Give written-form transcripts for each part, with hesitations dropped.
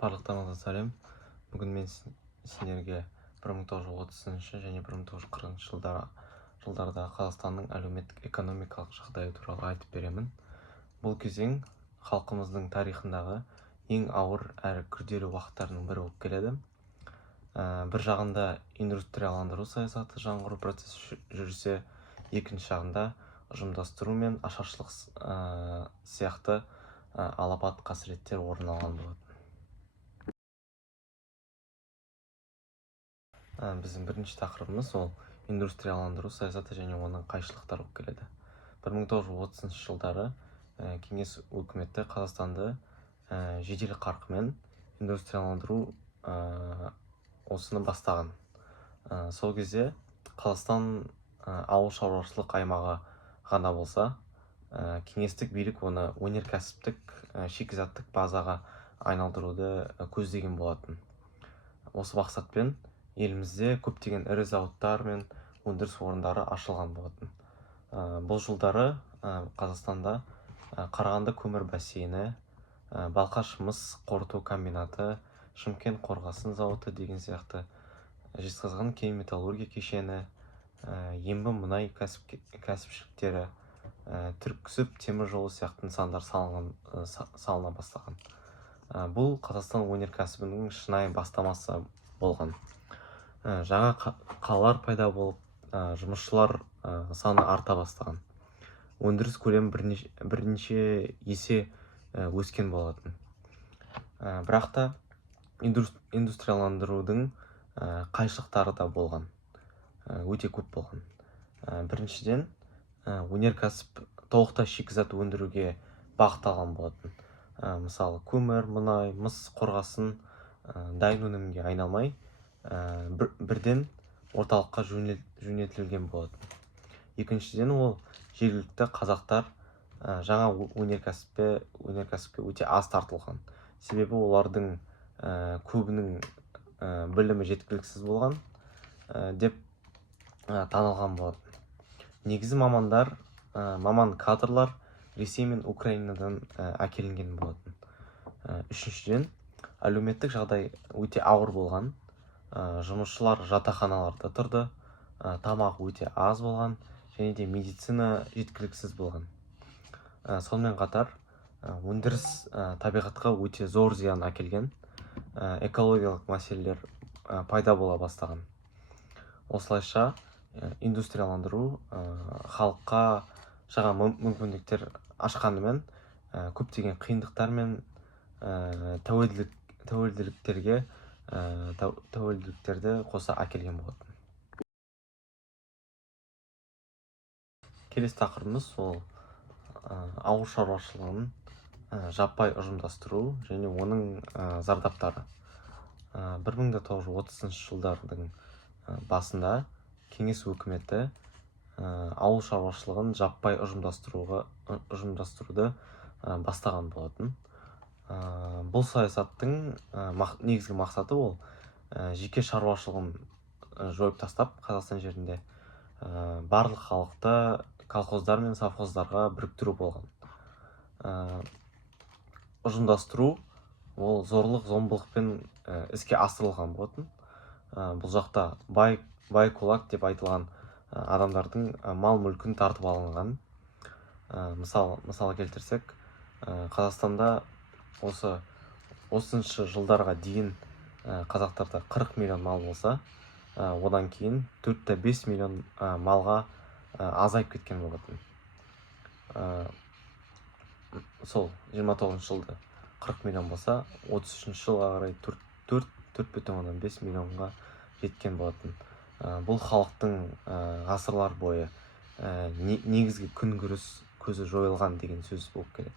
Барлықтарыңызға сәлем. Бүгін мен сендерге 1930 және 1940 жылдарда Қазақстанның әлеуметтік-экономикалық жағдайы туралы айтып беремін. Бұл кезең халқымыздың тарихындағы ең ауыр әрі күрделі уақыттардың бірі болып келеді. Бір жағында индустрияландыру саясаты жаңғыру процесі жүрсе, екінші жағында ұжымдастыру мен ашаршылық сияқты алапат қасіреттер орын алған болады. Біздің бірінші тақырыбымыз ол индустрияландыру саясаты және оның қайшылықтары болып келеді. 1930 жылдары кеңес өкіметі Қазақстанды жедел қарқынмен индустрияландыру осыны бастаған. Сол кезде Қазақстан ауыл шаруашылық аймағы ғана болса, кеңестік билік оны өнеркәсіптік шикізаттық базаға айналдыруды көздеген болатын. Осы мақсатпен елімізде көптеген ірі зауыттар мен өндіріс орындары ашылған болатын. Бұл жылдары Қазақстанда Қарағанды көмір бассейні, Балқаш мыс қорыту комбинаты, Шымкент қорғасын зауыты деген сияқты, Жезқазған кен металлургия кешені, Ембі мұнай кәсіпшіліктері, Түрксіб темір жолы сияқты нысандар салына бастаған. Бұл Қазақстан өнеркәсібінің шынайы бастамасы болған. Жаңа қалалар пайда болып, жұмысшылар саны арта бастаған. Өндіріс көлемі бірнеше есе өскен болатын. Бірақ та индустрияландырудың қайшылықтары да болған, өте көп болған. Біріншіден, өнеркәсіп толықтай шикізат өндіруге бағытталған болатын. Мысалы, көмір, мұнай, мыс қорғасын дайын өнімге айналмай, бірден орталыққа жөнелтілген болатын. Екіншіден, ол жергілікті қазақтар жаңа өнеркәсіпке өте аз тартылған. Себебі олардың көбінің білімі жеткіліксіз болған деп танылған болатын. Негізі маман кадрлар Ресей мен Украинадан әкелінген болатын. Үшіншіден, әлеуметтік жағдай өте ауыр болған. Жұмысшылар жатақханаларда тұрды, тамақ өте аз болған, және де медицина жеткіліксіз болған. Сонымен қатар, өндіріс табиғатқа өте зор зиян әкелген, экологиялық мәселелер пайда бола бастаған. Осылайша, индустрияландыру халыққа жаңа мүмкіндіктер ашқанымен, көптеген қиындықтар мен тәуелділіктерді қоса әкелген болатын. Келесі тақырыбымыз ол ауыл шаруашылығын жаппай ұжымдастыру және оның зардаптары. 1930 жылдардың басында кеңес өкіметі ауыл шаруашылығын жаппай ұжымдастыруды бастаған болатын. Бұл саясаттың негізгі мақсаты ол жеке шаруашылығын жойып тастап, Қазақстан жерінде барлық халықты колхоздар мен совхоздарға біріктіру болған. Ұжымдастыру ол зорлық-зомбылықпен іске асырылған болатын. Бұл жақта бай кулак деп айтылған адамдардың мал-мүлкін тартып алынған. Мысал келтірсек, Қазақстанда осы 30 жылдарға дейін қазақтарда 40 миллион мал болса, одан кейін 4-5 миллион малға азайып кеткен болатын. Сол 29 жылда 40 миллион болса, 33 жылға қарай 4,5 миллионға жеткен болатын. Бұл халықтың ғасырлар бойы негізгі күнкөріс көзі жойылған деген сөз болып келеді.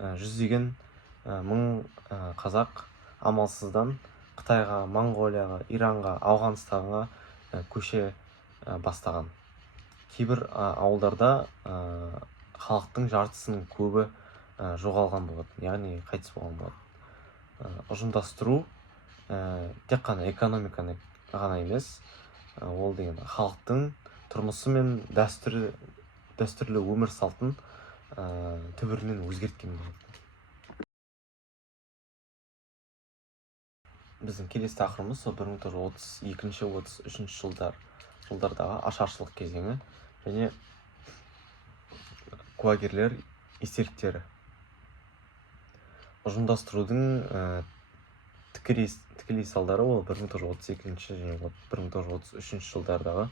Жүздеген мың қазақ амалсыздан Қытайға, Моңғолияға, Иранға, Ауғанстанға көше бастаған. Кейбір ауылдарда халықтың жартысының көбі жоғалған болатын, яғни қайтыс болған болатын. Ұжымдастыру тек қана экономиканы ғана емес, ол деген халықтың тұрмысы мен дәстүрлі өмір салтын түбірінен өзгерткен болады. біздің келесі тақырыбымыз сол 1932-33 жылдардағы ашаршылық кезеңі және куәгерлер естеліктері. Ұжымдастырудың тікелей салдары ол 1932 және 1933 жылдардағы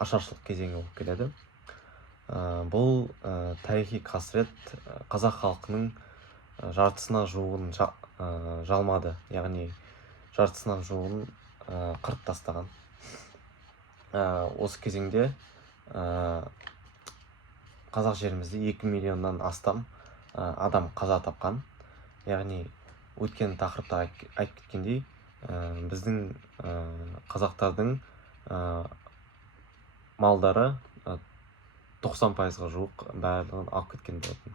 ашаршылық кезеңі болып келеді. Бұл тарихи қасірет қазақ халқының жартысына жуығын жалмады, яғни жартысынан жуығын қырып тастаған. Осы кезеңде қазақ жерімізде 2 миллионнан астам адам қаза тапқан. Яғни өткен тақырыпта айтып кеткендей, біздің қазақтардың малдары 90%-ға жуық барлығын алып кеткен болатын.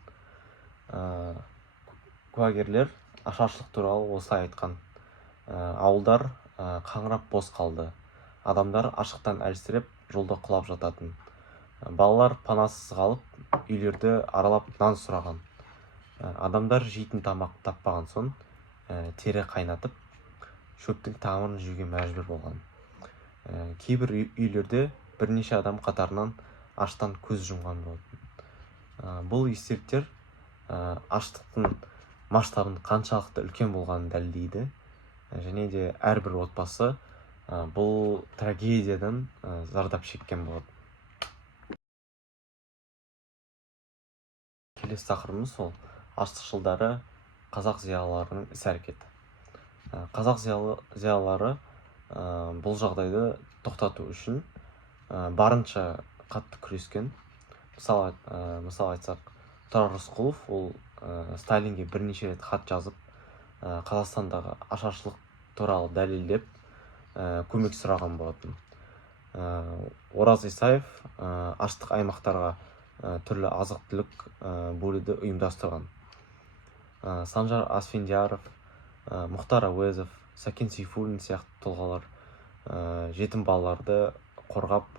Куәгерлер ашаршылық туралы осылай айтқан: ауылдар қаңырап бос қалды, адамдар аштықтан әлсіреп жолда құлап жататын, балалар панасыз қалып үйлерді аралап нан сұраған, адамдар жейтін тамақ таппаған соң тері қайнатып шөптің тамырын жеуге мәжбүр болған. Кейбір үйлерде бірнеше адам қатарынан аштан көз жұмған болатын. Бұл естеліктер аштықтың масштабын қаншалықты үлкен болғанын дәлелдейді, және де әрбір отбасы бұл трагедиядан зардап шеккен болады. Келесі тақырыбымыз сол аштық жылдары қазақ зиялыларының іс-әрекеті. Қазақ зиялылары бұл жағдайды тоқтату үшін барынша қатты күрескен. Мысалы айтсақ, Тұрар Рысқұлов ол Сталинге бірнеше рет хат жазып, Қазақстандағы ашаршылық туралы дәлелдеп көмек сұраған болатын. Ораз Исаев аштық аймақтарға түрлі азық-түлік бөлуді ұйымдастырған. Санжар Асфендияров, Мұхтар Әуезов, Сәкен Сейфуллин сияқты тұлғалар жетім балаларды қорғап,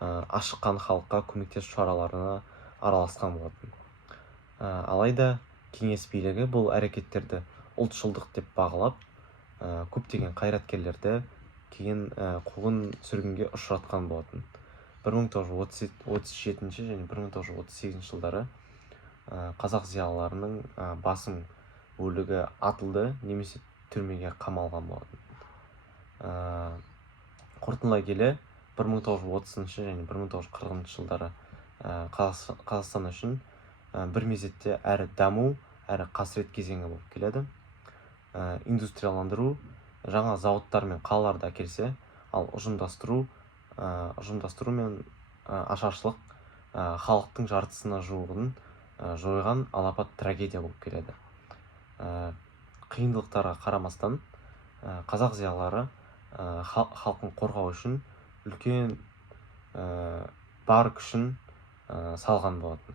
ашыққан халыққа көмектесу шараларына араласқан болатын. Алайда кеңес билігі бұл әрекеттерді ұлтшылдық деп бағалап, көптеген қайраткерлерді кейін қуғын сүргінге ұшыратқан болатын. 1937 және 1938 жылдары қазақ зиялыларының басым бөлігі атылды немесе түрмеге қамалған болатын. Қорытындылай келе, 1930 және 1940 жылдары Қазақстан үшін бір мезетте әрі даму, әрі қасірет кезеңі болып келеді. Индустрияландыру жаңа зауыттар мен қалаларды әкелсе, ал ұжымдастыру мен ашаршылық халықтың жартысына жуығын жойған алапат трагедия болып келеді. Қиындықтарға қарамастан қазақ зиялылары халқын қорғау үшін үлкен бар күшін салған болатын.